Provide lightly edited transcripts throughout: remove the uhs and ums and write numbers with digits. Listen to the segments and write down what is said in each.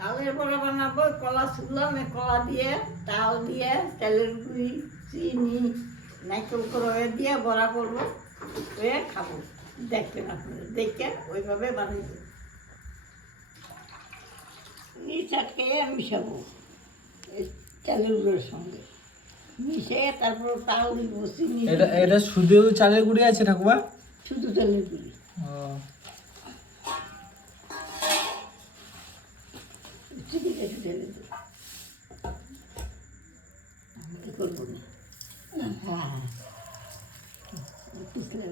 তালের বড়া বানাবো, কলা শুকলাম, কলা দিয়ে, তাল দিয়ে, তেলের গুঁড়ি, চিনি, নারকেল করে দিয়ে বড়া করবো, করে খাবো। দেখবেন আপনারা, দেখে ওইভাবে বানাইবো। নিচাটকে মিশাবো এই চালের গুঁড়োর সঙ্গে, মিশিয়ে তারপর তাল দিব, চিনি। এটা শুধু চালের গুঁড়ি আছে ঠাকুমা? শুধু চালের গুঁড়ি। চিনিটা একটু ঢেলে দেবো, আমি করবো না। হ্যাঁ, পিছলে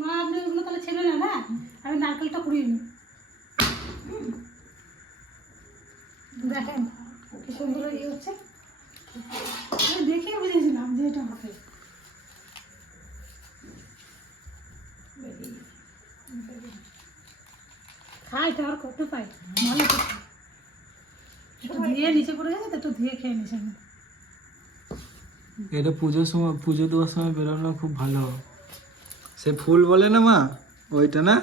মা আপনি ওগুলো তাহলে ছেড়ে নেন, হ্যাঁ আমি নারকেলটা কুড়িয়ে নিই। দেখেন কি সুন্দর ইয়ে হচ্ছে, দেখে বুঝেছিলাম যে এটা হবে। খাই তো আর কত পাই, ভালো তো একটু ধুয়ে নিচে পড়ে গেছে তো একটু ধুয়ে খেয়ে নিস। আমি এটা পুজোর সময়, পুজো দেওয়ার সময় বেরোনো খুব ভালো। সে ফুল বলে না মা, ওইটা না?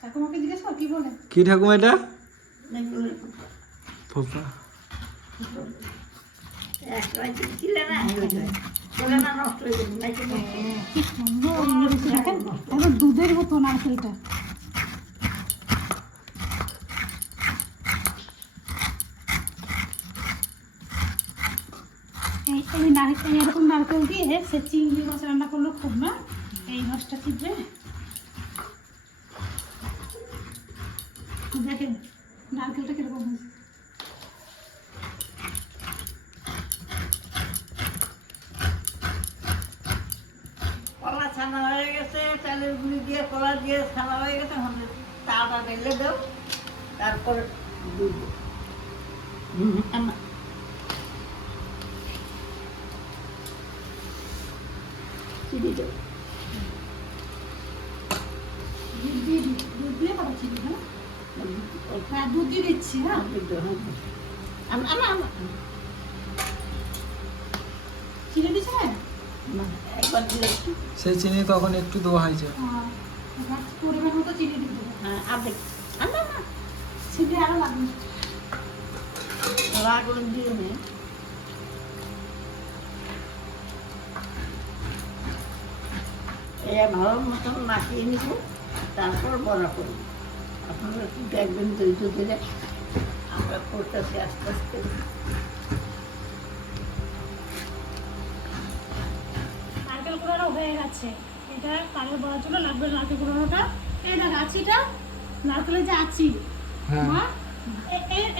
ঠাকুমাকে জিজ্ঞেস কর কি বলে। কি ঠাকুমা এটা? নারকেলের ফোপা। একবার ছিলে না, বলে না নষ্ট হয়ে যাবে, নারকেল কি সুন্দর ইয়ে হয়েছে দেখেন, একদম দুধের মতো নারকেলটা। এই নারকেল, এরকম নারকেল দিয়ে সে চিংড়ি মাছ রান্না করলো খুব না, এই মাছটা চিপবে দেখেন নারকেলটা কিরকম হয়েছে। কলা ছানা হয়ে গেছে, চালের গুঁড়ি দিয়ে কলা দিয়ে ছানা হয়ে গেছে, তাটা ঢেলে দাও, তারপর দুধ চিনি দাও। দুধ দিয়ে তারপর চিনি, হ্যাঁ দুধ দিয়ে দিচ্ছি। হ্যাঁ চিনি দিচ্ছে না একবার দিলে একটু, সেই চিনি তখন একটু দেওয়া হয়েছে। পরিমাণ মতো চিনি দিয়ে দেবো। হ্যাঁ আর্ধেক, না চিনি আরও লাগবে। রাগুলো দিয়ে নিয়ে এই ভালো মতন মাখিয়ে নিব, তারপর বড়া করব। আপনারা একটু দেখবেন, ধৈর্য ধরে আমরা করতেছি আস্তে আস্তে। নারকেল কুড়ানো হয়ে গেছে, এটা কালের বড়ার জন্য লাগবে নারকেল কুড়ানোটা। এই না আচিটা, নারকেলের যে আচি, মা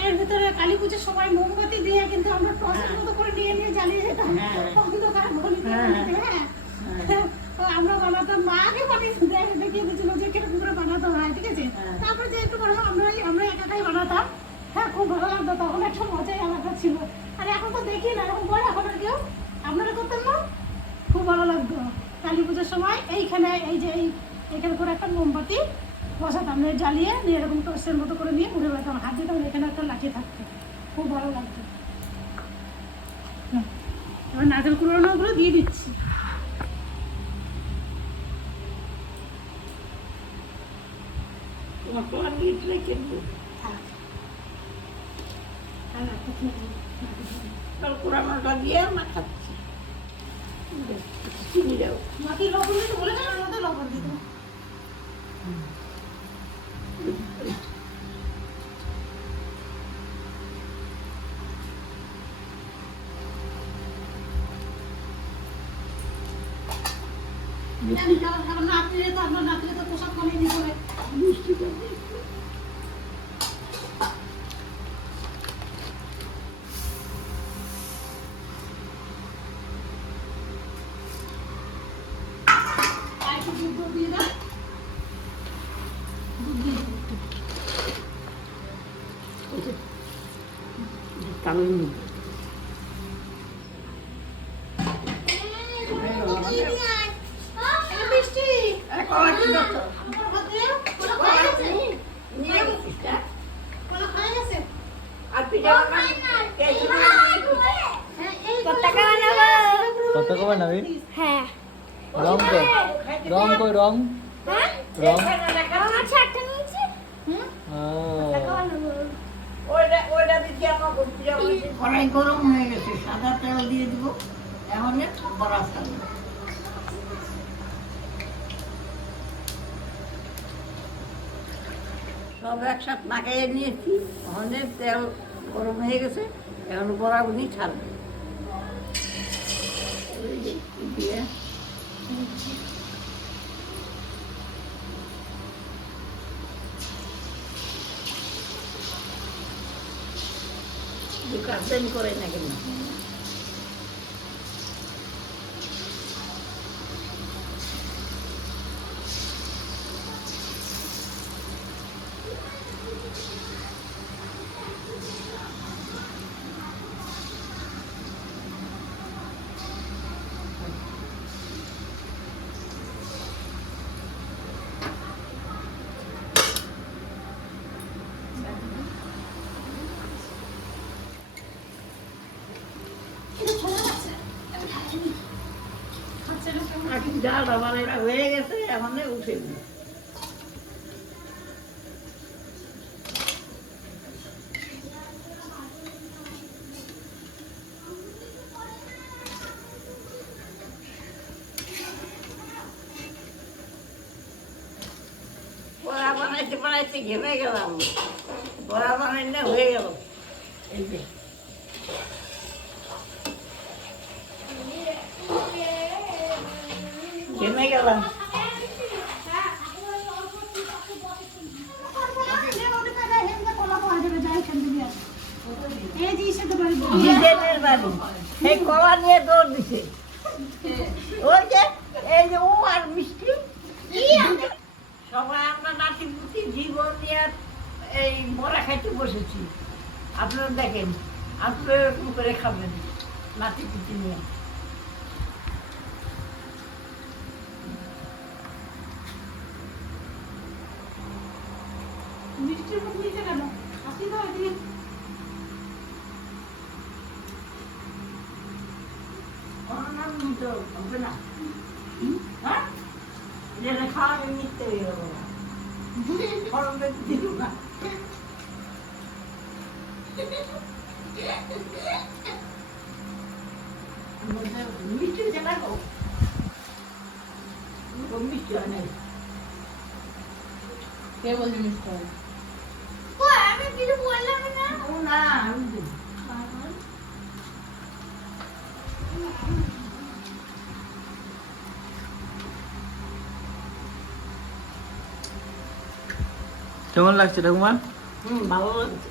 এর ভিতরে কালী পুজোর সময় মোমবাতি দিয়ে কিন্তু আমরা টসের মতো করে নিয়ে নিয়ে জ্বালিয়ে যেতাম অন্ধকার গলিতে। হ্যাঁ আমরা বানাতাম, মা আগে বানিয়ে দেখিয়ে দিয়েছিল যে কিরকম করে বানাতে হয়, ঠিক আছে। তারপরে যে একটু বড় আমরা একাই বানাতাম। হ্যাঁ খুব ভালো লাগতো, তখন একটা মজাই আলাদা ছিল। আর এখন তো দেখি না এরকম করে, এখন আর কেউ। আপনারা করতেন না? খুব ভালো লাগতো কালী পুজোর সময়। এইখানে এই যে এইখানে করে একটা মোমবাতি বসাতাম, জ্বালিয়ে নিয়ে এরকম টসের মতো করে নিয়ে মুড়ে বেড়াতাম, হাত দিতাম, এখানে একটা লাঠি থাকতো, খুব ভালো লাগতো। এবার নারকেল কুড়ানোগুলো দিয়ে দিচ্ছি। তোমার কলা দিয়ে দিলে কিনবো, কোরআনটা দিয়ে মাখাচ্ছি, চিনি দাও। মাকে লবণ দিতে বলেছেন, ওর মধ্যে লবণ দিতে। আপনার নাতিরে তো পোশাক বানিয়ে নিতে হবে, মিষ্টি করবে। আর একটু দুধ দিয়ে দাও, দুধ দিয়ে দাও একটু। তাহলে নিব মিষ্টি কলা কি করছো? আমার হাত দিয়ে কলা খাওয়া গেছে, নিয়ে গেছিস না? কলা খাওয়া গেছে। আর পিঠা কত টাকা বানাবো? কত কবে নাবি? হ্যাঁ। রং কই? রং কই? রং হ্যাঁ? রং আমার ছাড়টা নিয়ে কড়াই গরম হয়ে গেছে, সাদা তেল দিয়ে দিব। এখন বড়া ছাড়বো। সব একসাথে মাখিয়ে নিয়েছি, অনেক তেল গরম হয়ে গেছে, এখন বড়াগুলি ছাড়বো। এই যে দিয়ে কাটবেন করে না কেন? ডাল আমার এটা হয়ে গেছে, এখন উঠে দিই। বড়া বানাইতে বানাইতে ঘেমে গেলাম, বড়া বানাইলে হয়ে গেল। এই যে ঘেমে গেলাম। জিজেনের বাড়ি, এই কলা নিয়ে দৌড় দিছে। ওই যে এই যে ও আর মিষ্টি, সবাই আমরা নাতি পুতি জীবন নিয়ে এই বড়া খাইতে বসেছি। আপনারা দেখেন, আপনারা এরকম করে খাবেন নাতি পুতি নিয়ে। মিষ্টির মধ্যে নিচে কেন আসি তো এদিকে অন্যান্য তো হবে না, হ্যাঁ যেটা খাওয়াবে নিতে হয়ে গেল না, খরচে দিল না। মিষ্টি হচ্ছে না গো, মিষ্টি হয় নাই। কে বলছে মিষ্টি হয়? আমি কিছু বললাম না। ও না, আমি দিই। কেমন লাগছে ঠাকুমা? ভালো লাগছে।